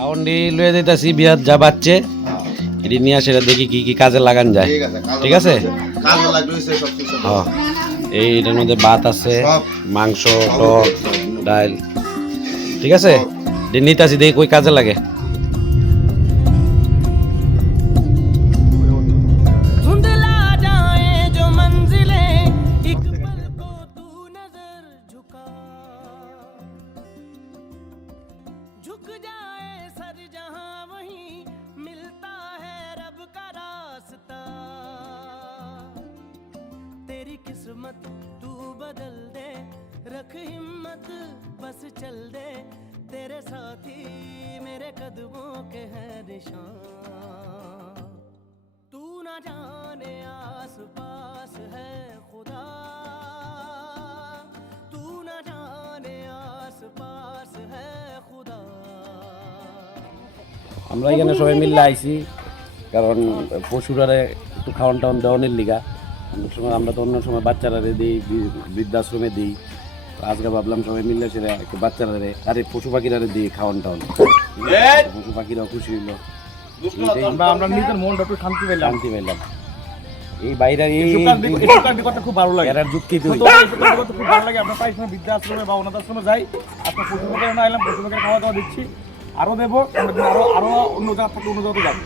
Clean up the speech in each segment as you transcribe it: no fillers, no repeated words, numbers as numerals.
খাওয়ান্ডি লয়ে যাইতাছি বিয়ার যা বাচ্চে এটি নিয়ে আসে দেখি কি কি কাজে লাগান যায়। ঠিক আছে, হ্যাঁ এইটার মধ্যে ভাত আছে, মাংস, টক, ডাল। ঠিক আছে, নিতাছি দেখি কই কাজে লাগে। झुक जाए सर जहां वहीं मिलता है रब का रास्ता तेरी किस्मत तू बदल दे रख हिम्मत बस चल दे तेरे साथी मेरे कदमों के हैं निशान तू ना जाने आस पास है खुदा तू ना जाने आस पास है खुदा। আমরা এখানে সবাই মিলে আইছি কারণ পশুরারে একটু খাওয়ান টাওয়ান দেওয়ানের লিগা। অনেক সময় আমরা তো অন্য সময় বাচ্চারারে দিই, বৃদ্ধাশ্রমে দিই। আজকে ভাবলাম সবাই মিলে সেটা একটু বাচ্চারারে আরে পশু পাখিরারে দিই খাওয়ান টাওয়ান, পশু পাখিরাও খুশি হইলো। আমরা নিজের মনটা একটু শান্তি পেলাম। এই বাইরে খুব ভালো লাগে, এরার যুক্তি খুব ভালো লাগে। আমরা প্রায় সময় বৃদ্ধাশ্রমে বা অনাথ আশ্রমে যাই, আপনার পশু পাখিরা না এলাম, পশু পাখির খাওয়া দাওয়া দিচ্ছি, আরো দেবো, আরো অন্য জায়গা থেকে অন্য জায়গাতে যাবো।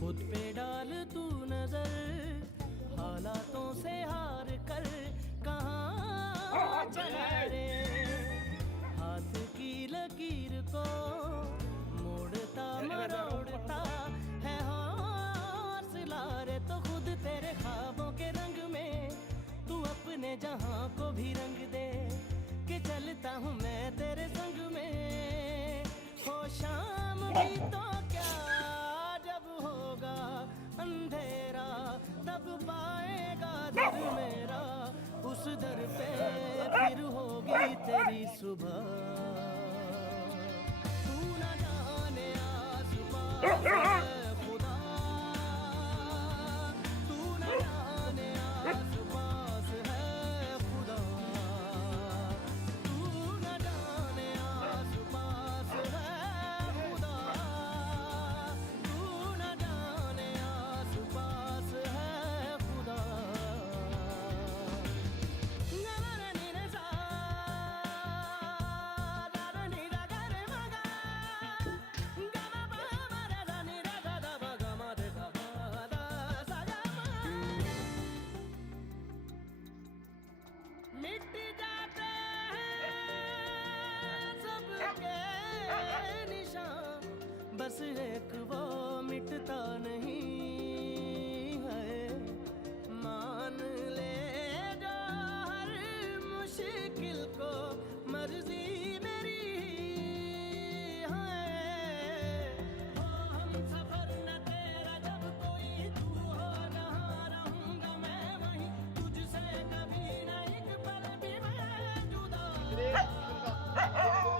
खुद पे डाल तू नजर हालातों से हार कर कहाँ चला रे हाथ की लकीर को मोड़ता मरोड़ता है हौसला रे तो खुद तेरे ख्वाबों के रंग में तू अपने जहां को भी रंग दे कि चलता हूँ मैं तेरे संग में हो शाम भी तो क्या जब होगा अंधेरा तब पाएगा दर मेरा उस दर पे फिर होगी तेरी सुबह तू न जाने आस पास है खुदा तू न जाने आस पास है खुदा तू न जाने आस पास है खुदा तू न जाने आस पास है खुदा नवरनी रे सा दारनी रा गरे मगा गमा बामा रे दानी रा दा बा गमा दे दा बा दा सा गा मिट जाते हैं सबके निशान बस एक वो मिटता नहीं है मान ले जो हर मुश्किल को मर्जी मेरी है हो हम सफर न तेरा जब कोई तू हो जहाँ रहूंगा मैं वहीं तुझसे कभी न एक पल भी मैं जुदा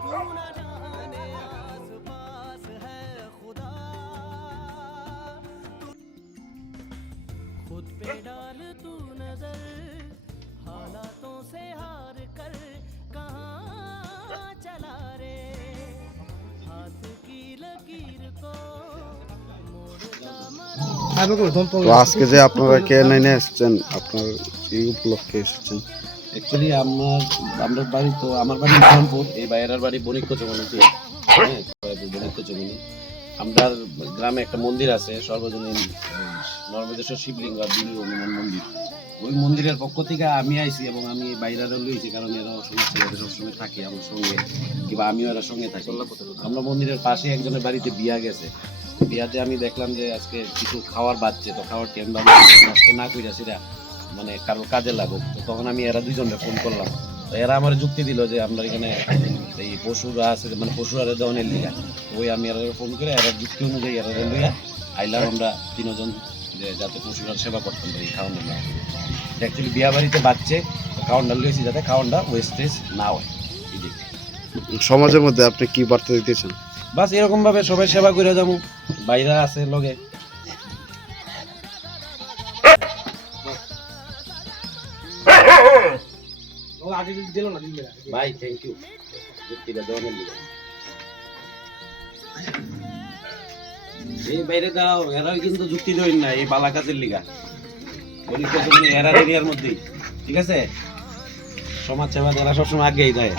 तू न जाने आस पास है खुदा खुद पे डाल तू नजर हालातों से हार कर कहाँ चला रे हाथ की लकीर को मोड़ता मरा তো আজকে যে আপনারা কে নাইনে এসেছেন, আপনার এই উপলক্ষে এসেছেন? অ্যাকচুয়ালি আমার বাড়ি তো আমার বাড়ি ইসলামপুর, এই বাইরের বাড়ি বণিক্য চমনিতে। হ্যাঁ, বণিক্য চমনি। আমরা গ্রামে একটা মন্দির আছে সর্বজনীন নর্মদেশ্বর শিবলিঙ্গ আর বীর হনুমান মন্দির। ওই মন্দিরের পক্ষ থেকে আমি আইছি এবং আমি বাইরেরও লইছি, কারণ এরা সমস্ত সবসময় থাকে আমার সঙ্গে, কিংবা আমিও এরা সঙ্গে থাকি। আমরা মন্দিরের পাশে একজনের বাড়িতে বিয়া গেছে, বিয়াতে আমি দেখলাম যে আজকে কিছু খাওয়ার বাচ্চে, তো খাওয়ার টেন বা নষ্ট না কইরা সেটা মানে কারোর কাজে লাগুক। তো তখন আমি এরা দুজনকে ফোন করলাম, তো এরা আমার যুক্তি দিল যে আমরা এখানে এই পশুরা আছে মানে পশুরা দেওয়ানের লিগা। ওই আমি এরা ফোন করে এরা যুক্তি অনুযায়ী এরা লইয়া আইলাম আমরা তিনজন, যে যাতে পশুরার সেবা করতাম পারি খাওয়ানো না। অ্যাকচুয়ালি বিয়া বাড়িতে বাচ্চে খাওয়ানটা লইছি যাতে খাওয়ানটা ওয়েস্টেজ না হয়। সমাজের মধ্যে আপনি কি বার্তা দিতেছেন? বাস এরকম ভাবে সবাই সেবা করে যাবো, বাইরে আছে লগে। ভাই থ্যাংক ইউ যুক্তিটা দেওয়ার লিগে এই বাইরে দাও এরাও কিন্তু যুক্তি দেন না এই বালা কাজের লিগা বনিক চমনি এরা এরিয়ার মধ্যেই ঠিক আছে সমাজ সেবা এরা সবসময় আগেই দেয়